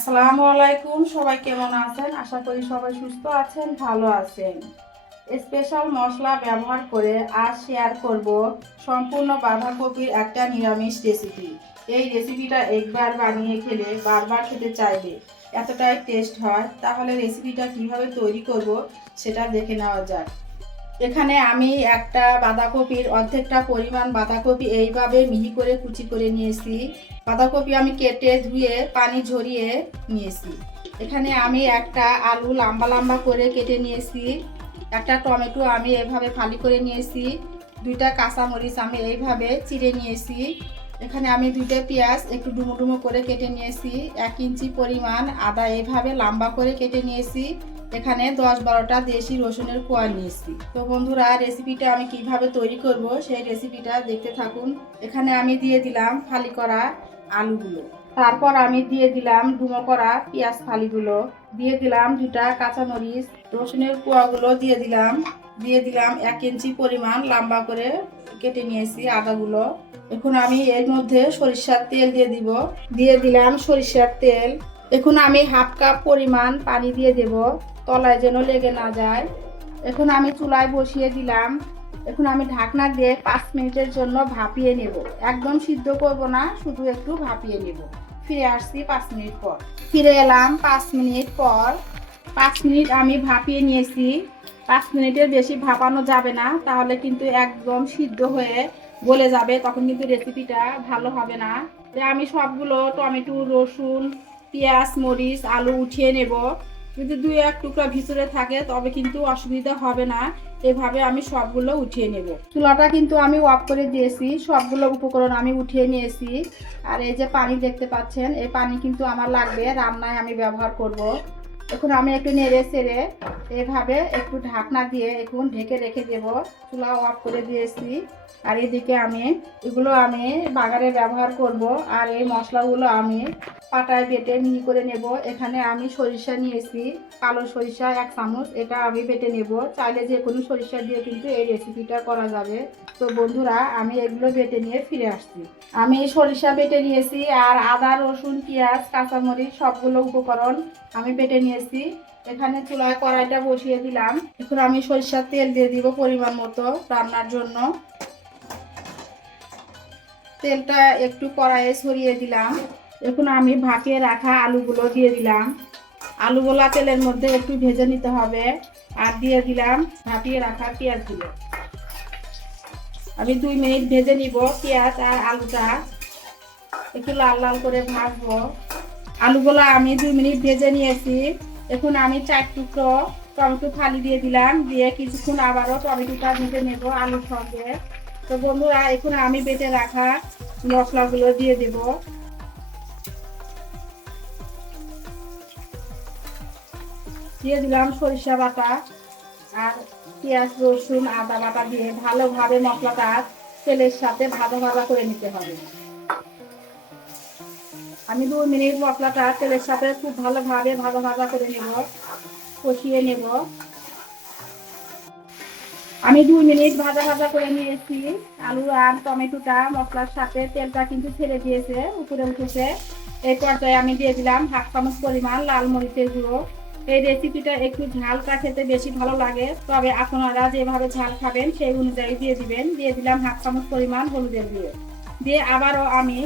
আসসালামু আলাইকুম, সবাই কেমন আছেন? আশা করি সবাই সুস্থ আছেন, ভালো আছেন। স্পেশাল মশলা ব্যবহার করে আজ শেয়ার করব সম্পূর্ণ বাঁধাকপির একটা নিরামিষ রেসিপি। এই রেসিপিটা একবার বানিয়ে খেলে বারবার খেতে চাইবে। এতটাই টেস্ট হয়, তাহলে রেসিপিটা কীভাবে তৈরি করব সেটা দেখে নেওয়া যাক। এখানে আমি একটা বাঁধাকপির অর্ধেকটা পরিমাণ বাঁধাকপি এইভাবে মিহি করে কুচি করে নিয়েছি। বাঁধাকপি আমি কেটে ধুয়ে পানি ঝরিয়ে নিয়েছি। এখানে আমি একটা আলু লম্বা লম্বা করে কেটে নিয়েছি। একটা টমেটো আমি এভাবে ফালি করে নিয়েছি। দুইটা কাঁচামরিচ আমি এইভাবে চিড়ে নিয়েছি। এখানে আমি দুইটা পেঁয়াজ একটু ডুমো ডুমো করে কেটে নিয়েছি। এক ইঞ্চি পরিমাণ আদা এইভাবে লম্বা করে কেটে নিয়েছি। এখানে দশ বারোটা দেশি রসুনের কোয়া নিয়েছি। তো বন্ধুরা রেসিপিটা আমি কীভাবে তৈরি করব সেই রেসিপিটা দেখতে থাকুন। এখানে আমি দিয়ে দিলাম ফালি করা আলুগুলো। তারপর আমি দিয়ে দিলাম ডুমো করা পেঁয়াজ ফালিগুলো। দিয়ে দিলাম দুটা কাঁচা কাঁচামরিচ। রসুনের কোয়াগুলো দিয়ে দিলাম। দিয়ে দিলাম এক ইঞ্চি পরিমাণ লম্বা করে কেটে নিয়েছি আদাগুলো। এখন আমি এর মধ্যে সরিষার তেল দিয়ে দিব। দিয়ে দিলাম সরিষার তেল। এখন আমি হাফ কাপ পরিমাণ পানি দিয়ে দেব। তলায় যেন লেগে না যায়। এখন আমি চুলায় বসিয়ে দিলাম। এখন আমি ঢাকনা দিয়ে পাঁচ মিনিটের জন্য ভাপিয়ে নেব। একদম সিদ্ধ করব না, শুধু একটু ভাপিয়ে নেব। ফিরে আসছি পাঁচ মিনিট পর। ফিরে এলাম পাঁচ মিনিট পর। পাঁচ মিনিট আমি ভাপিয়ে নিয়েছি। পাঁচ মিনিটের বেশি ভাপানো যাবে না, তাহলে কিন্তু একদম সিদ্ধ হয়ে গলে যাবে। তখন কিন্তু রেসিপিটা ভালো হবে না। আমি সবগুলো টমেটো, রসুন, পেঁয়াজ, মরিচ, আলু উঠিয়ে নেব। যদি দুই এক টুকরা ভিতরে থাকে, তবে কিন্তু অসুবিধা হবে না। এভাবে আমি সবগুলো উঠিয়ে নেব। চুলাটা কিন্তু আমি অফ করে দিয়েছি। সবগুলো উপকরণ আমি উঠিয়ে নিয়েছি। আর এই যে পানি দেখতে পাচ্ছেন, এই পানি কিন্তু আমার লাগবে। রান্নায় আমি ব্যবহার করব। এখন আমি একটু নেড়ে চেড়ে এভাবে একটু ঢাকনা দিয়ে এখন ঢেকে রেখে দেব। চুলা অফ করে দিয়েছি। আর এদিকে আমি এগুলো আমি বাগারে ব্যবহার করব। আর এই মশলাগুলো আমি পাটায় বেটে মিহি করে নেব। এখানে আমি সরিষা নিয়েছি, কালো সরিষা এক চামচ। এটা আমি বেটে নেব। চাইলে যে কোনো সরিষা দিয়ে কিন্তু এই রেসিপিটা করা যাবে। তো বন্ধুরা, আমি এগুলো বেটে নিয়ে ফিরে আসছি। আমি সরিষা বেটে নিয়েছি আর আদা, রসুন, পেঁয়াজ, কাঁচামরিচ সবগুলো উপকরণ আমি বেটে নিয়েছি। এখানে চুলায় কড়াইটা বসিয়ে দিলাম। এখন আমি সরিষার তেল দিয়ে দিব পরিমাণ মতো রান্নার জন্য। তেলটা একটু কড়াইয়ে ছড়িয়ে দিলাম। এখন আমি ভাপিয়ে রাখা আলুগুলো দিয়ে দিলাম। আলুগুলা তেলের মধ্যে একটু ভেজে নিতে হবে। আর দিয়ে দিলাম ভাপিয়ে রাখা পেঁয়াজগুলো। আমি দুই মিনিট ভেজে নিব পেঁয়াজ আর আলুটা। একটু লাল লাল করে ভাজবো। আলুগুলো আমি দুই মিনিট ভেজে নিয়েছি। এখন আমি চার টুকরো টমেটো ফালি দিয়ে দিলাম। দিয়ে কিছুক্ষণ আবারও টমেটোটা ভেজে নেব আলুর সঙ্গে। তো বন্ধুরা, এখন আমি বেটে রাখা মশলাগুলো দিয়ে দেব। দিয়ে দিলাম সরিষা বাটা আর পেঁয়াজ, রসুন, আদা বাটা দিয়ে ভালোভাবে মশলাটা তেলের সাথে ভাজা ভাজা করে নিতে হবে। আমি দু মিনিট মশলাটা তেলের সাথে খুব ভালোভাবে ভাজা ভাজা করে নেব, কষিয়ে নেব। আমি দুই মিনিট ভাজা ভাজা করে নিয়েছি। আলু আর টমেটোটা মশলার সাথে তেলটা কিন্তু ছেড়ে দিয়েছে, উপরে উঠেছে। এই পর্যায়ে আমি দিয়ে দিলাম হাফ চামচ পরিমাণ লাল মরিচের গুঁড়ো। এই রেসিপিটা একটু ঝালটা খেতে বেশি ভালো লাগে। তবে আপনারা যেভাবে ঝাল খাবেন সেই অনুযায়ী দিয়ে দিবেন। দিয়ে দিলাম হাফ চামচ পরিমাণ হলুদের দিয়ে দিয়ে আবারও আমি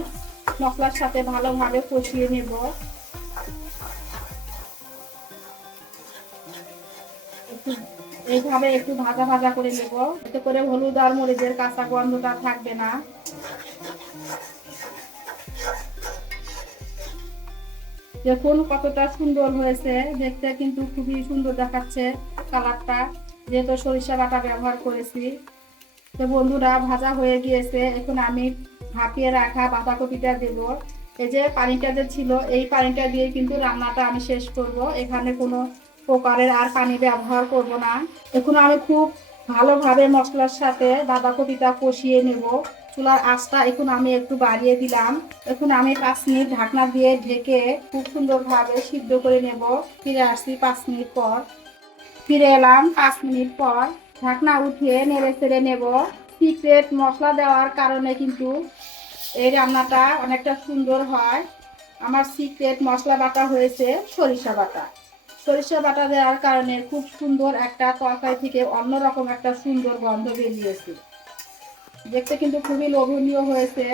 মশলার সাথে ভালোভাবে কষিয়ে নেব। এইভাবে একটু ভাজা ভাজা করে নেব। এতে করে হলুদ আর মরিচের কাঁচা গন্ধটা থাকবে না। দেখুন কতটা সুন্দর হয়েছে, দেখতে কিন্তু খুবই সুন্দর দেখাচ্ছে কালারটা। যেহেতু সরিষা বাটা ব্যবহার করেছি। তো বন্ধুরা, ভাজা হয়ে গিয়েছে। এখন আমি ভাপিয়ে রাখা বাঁধাকপিটা দেব। এই যে পানিটা যে ছিল, এই পানিটা দিয়ে কিন্তু রান্নাটা আমি শেষ করব। এখানে কোনো প্রকারের আর পানি ব্যবহার করব না। এখন আমি খুব ভালোভাবে মশলার সাথে বাঁধাকপিটা কষিয়ে নেব। চুলার আঁচটা এখন আমি একটু বাড়িয়ে দিলাম। এখন আমি পাঁচ মিনিট ঢাকনা দিয়ে ঢেকে খুব সুন্দরভাবে সিদ্ধ করে নেব। ফিরে আসছি পাঁচ মিনিট পর। ফিরে এলাম পাঁচ মিনিট পর। ঢাকনা উঠিয়ে নেড়ে চেড়ে নেব। সিক্রেট মশলা দেওয়ার কারণে কিন্তু এই রান্নাটা অনেকটা সুন্দর হয়। আমার সিক্রেট মশলা বাটা হয়েছে সরিষা বাটা। সরিষা বাটা দেওয়ার কারণে খুব সুন্দর একটা তরকারি থেকে অন্যরকম একটা সুন্দর গন্ধ বেরিয়েছে। দেখতে কিন্তু খুবই লোভনীয় হয়েছে।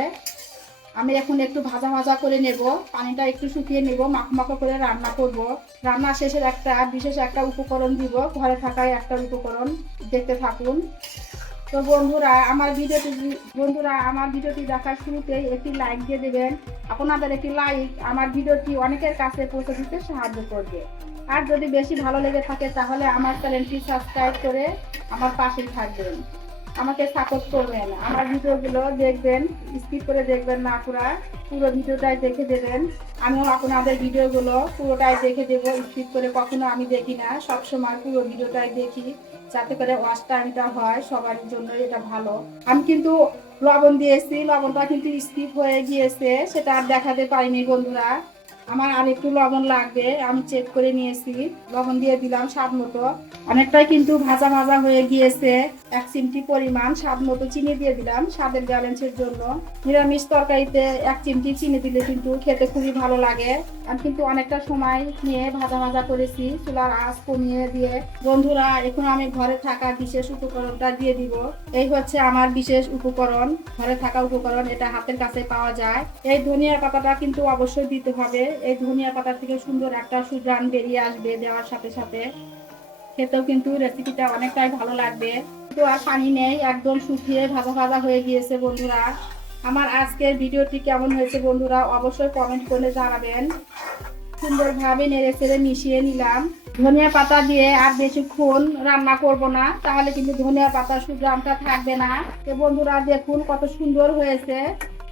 আমি এখন একটু ভাজা ভাজা করে নেব। পানিটা একটু শুকিয়ে নেব, মাখো করে রান্না করব। রান্না শেষের একটা বিশেষ একটা উপকরণ দিব, ঘরে থাকায় একটা উপকরণ। দেখতে থাকুন। তো বন্ধুরা, আমার ভিডিওটি বন্ধুরা, আমার ভিডিওটি দেখার শুরুতেই একটি লাইক দিয়ে দেবেন। আপনাদের একটি লাইক আমার ভিডিওটি অনেকের কাছে পৌঁছে দিতে সাহায্য করবে। আর যদি বেশি ভালো লেগে থাকে, তাহলে আমার চ্যানেলটি সাবস্ক্রাইব করে আমার পাশেই থাকবেন। আমাকে সাপোর্ট করবেন। আমার ভিডিওগুলো দেখবেন স্কিপ করে দেখবেন না পুরা, পুরো ভিডিওটাই দেখে দেবেন। আমিও আপনাদের ভিডিওগুলো পুরোটাই দেখে দেবো স্কিপ করে কখনো আমি দেখি না। সব সময় পুরো ভিডিওটাই দেখি, যাতে করে ওয়াশ টাইমটা হয়, সবার জন্য এটা ভালো। আমি কিন্তু লবণ দিয়েছি, লবণটা কিন্তু স্কিপ হয়ে গিয়েছে, সেটা আর দেখাতে পারিনি বন্ধুরা। আমার আর একটু লবণ লাগবে, আমি চেক করে নিয়েছি। লবণ দিয়ে দিলাম স্বাদ মতো। অনেকটাই কিন্তু ভাজা ভাজা হয়ে গিয়েছে। এক চিমটি পরিমাণ স্বাদ মতো চিনি দিয়ে দিলাম স্বাদের ব্যালেন্সের জন্য। নিরামিষ তরকারিতে এক চিমটি চিনি দিলে কিন্তু খেতে খুবই ভালো লাগে। আমি কিন্তু অনেকটা সময় নিয়ে ভাজা ভাজা করেছি, চুলার আঁচ কমিয়ে দিয়ে। বন্ধুরা, এখন আমি ঘরে থাকা বিশেষ উপকরণটা দিয়ে দিব। এই হচ্ছে আমার বিশেষ উপকরণ, ঘরে থাকা উপকরণ, এটা হাতের কাছে পাওয়া যায়। এই ধনিয়া পাতাটা কিন্তু অবশ্যই দিতে হবে। এই ধনিয়া পাতা থেকে সুন্দর একটা সুগ্রান বেরিয়ে আসবে দেওয়ার সাথে সাথে। খেতেও কিন্তু রেসিপিটা অনেকটাই ভালো লাগবে। তো আর পানি নেই, একদম শুকিয়ে ভাজা ভাজা হয়ে গিয়েছে বন্ধুরা। আমার আজকের ভিডিওটি কেমন হয়েছে বন্ধুরা অবশ্যই কমেন্ট করে জানাবেন। সুন্দরভাবে নেড়ে চেড়ে মিশিয়ে নিলাম। ধনিয়া পাতা দিয়ে আর বেশিক্ষণ রান্না করব না, তাহলে কিন্তু ধনিয়া পাতা সুগ্রামটা থাকবে না। তো বন্ধুরা দেখুন কত সুন্দর হয়েছে।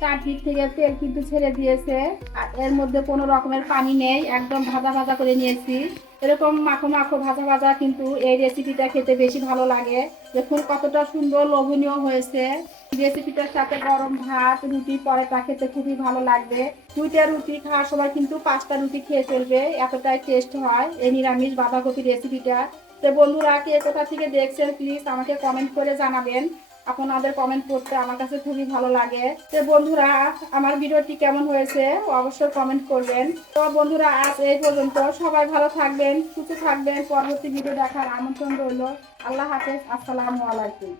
চারদিক থেকে তেল কিন্তু ছেড়ে দিয়েছে। আর এর মধ্যে কোনো রকমের পানি নেই, একদম ভাজা ভাজা করে নিয়েছি। এরকম মাখো মাখো ভাজা ভাজা কিন্তু এই রেসিপিটা খেতে বেশি ভালো লাগে। দেখুন কতটা সুন্দর লোভনীয় হয়েছে। রেসিপিটার সাথে গরম ভাত, রুটি, পরোটা খেতে খুবই ভালো লাগবে। দুইটা রুটি খাওয়ার সময় কিন্তু পাঁচটা রুটি খেয়ে ফেলবে, এতটাই টেস্ট হয় এই নিরামিষ বাঁধাকপি রেসিপিটা তো বন্ধুরা কে কোথা থেকে দেখছেন প্লিজ আমাকে কমেন্ট করে জানাবেন। আপনাদের কমেন্ট করতে আমার কাছে খুবই ভালো লাগে। তো বন্ধুরা, আমার ভিডিওটি কেমন হয়েছে অবশ্যই কমেন্ট করবেন। তো বন্ধুরা, আজ এই পর্যন্ত সবাই ভালো থাকবেন, সুস্থ থাকবেন। পরবর্তী ভিডিও দেখার আমন্ত্রণ রইল। আল্লাহ হাফেজ, আসসালামু আলাইকুম।